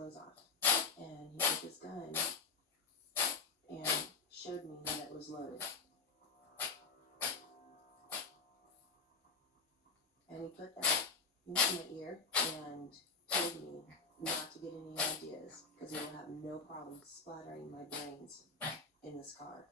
clothes off. And he took his gun and showed me that it was loaded. And he put that into my ear and told me not to get any ideas because he will have no problem splattering my brains in this car.